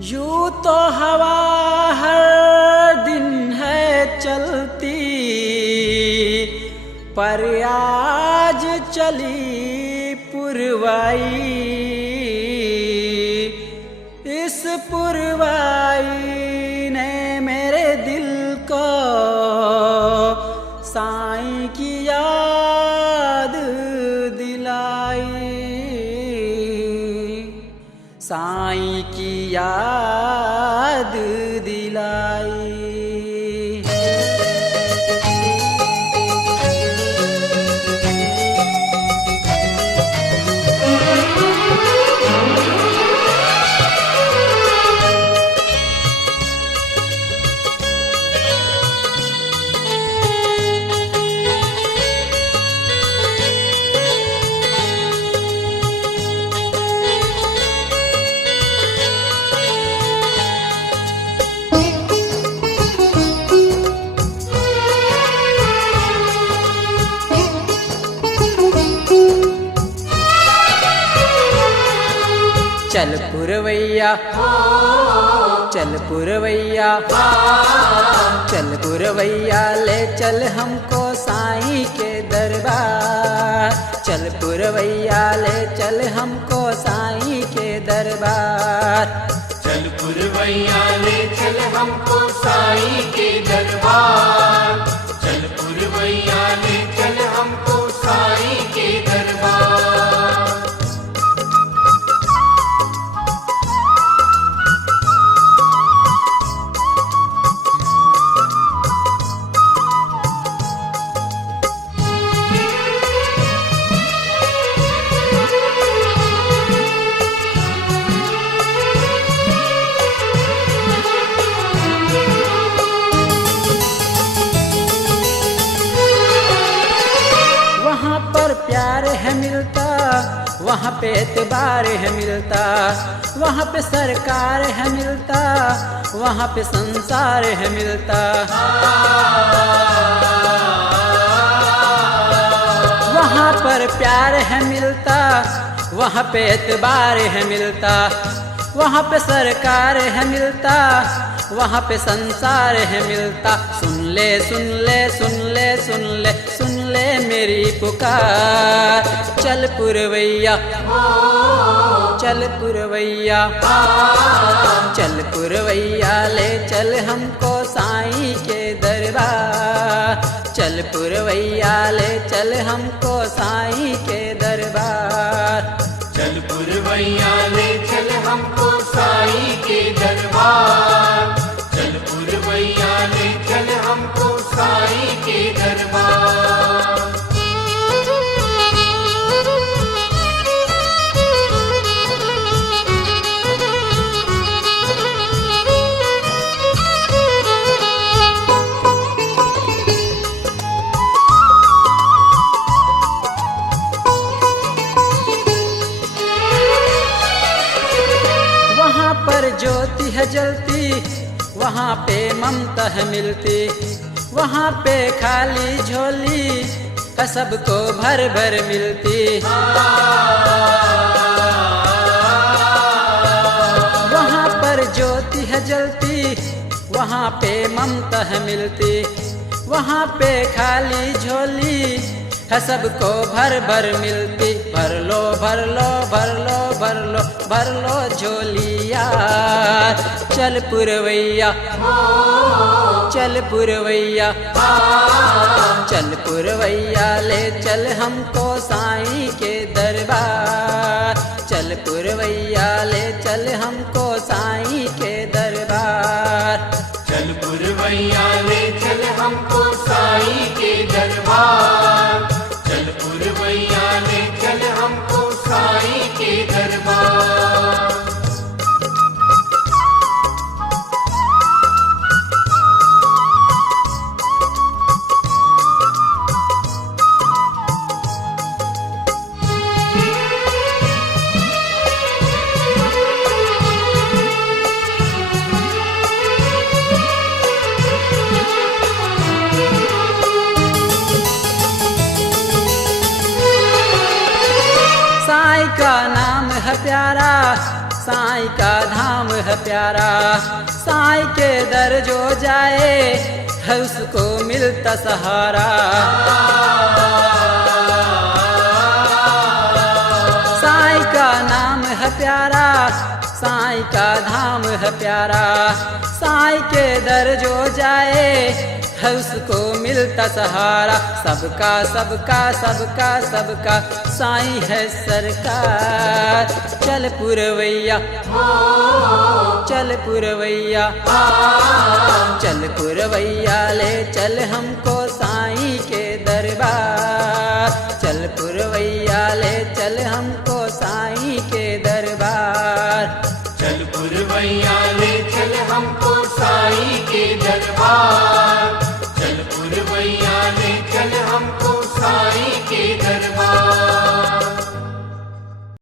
यूं तो हवा हर दिन है चलती, पर आज चली पुरवाई। इस पुरवाई ने मेरे दिल को साईं की याद दिलाई, साईं की याद दिलाई। चल पुरवैया, चल पुरवैया, चल पुरवैया, ले चल हमको साईं के दरबार। चल पुरवैया, ले चल हमको साईं के दरबार। चल पुरवैया, ले चल हमको साईं के दरबार। चल पुरवैया, ले चल हमको साईं के दरबार। वहाँ पर प्यार है मिलता, वहाँ पे एतबार है मिलता, वहाँ पे सरकार है मिलता, वहाँ पे संसार है मिलता। वहाँ पर प्यार है मिलता, वहाँ पे एतबार है मिलता, वहाँ पे सरकार है मिलता, वहाँ पे संसार है मिलता। सुन ले सुन ले सुन ले सुन ले सुन ले मेरी पुकार। चल पुरवैया, चल पुरवैया, चल पुरवैया, ले चल हमको साईं के दरबार। चल पुरवैया, ले चल हमको साईं के दरबार। चल पुरवैया, ले चल हमको साईं के दरबार। चल पुरवैया, ले चल हमको साईं के दरबार। वहाँ पर ज्योति है जलती, वहाँ पे ममता है मिलती, वहाँ पे खाली झोली है सबको भर भर मिलती। वहाँ पर ज्योति है जलती, वहाँ पे ममता है मिलती, वहाँ पे खाली झोली है सबको भर भर मिलती। भर लो भर लो भर लो भर लो भर लो झोलिया। चल पुरवैया, चल पुरवैया, चल पुरवैया, ले चल हमको साईं के दरबार। चल पुरवैया, ले चल हमको साईं के दरबार। चल पुरवैया, ले चल हमको साईं के दरबार। चल पुरवैया, ले चल हमको साईं के दरबार। धाम है प्यारा। साईं के दर जो जाए है उसको मिलता सहारा। साईं का नाम है प्यारा, साईं का धाम है प्यारा। साईं के दर जो जाए है उसको मिलता सहारा। सबका सबका सबका सबका साईं है सरकार। चल पुरवैया, चल पुरवैया, चल पुरवैया ले चल हमको साईं के दरबार। चल पुरवैया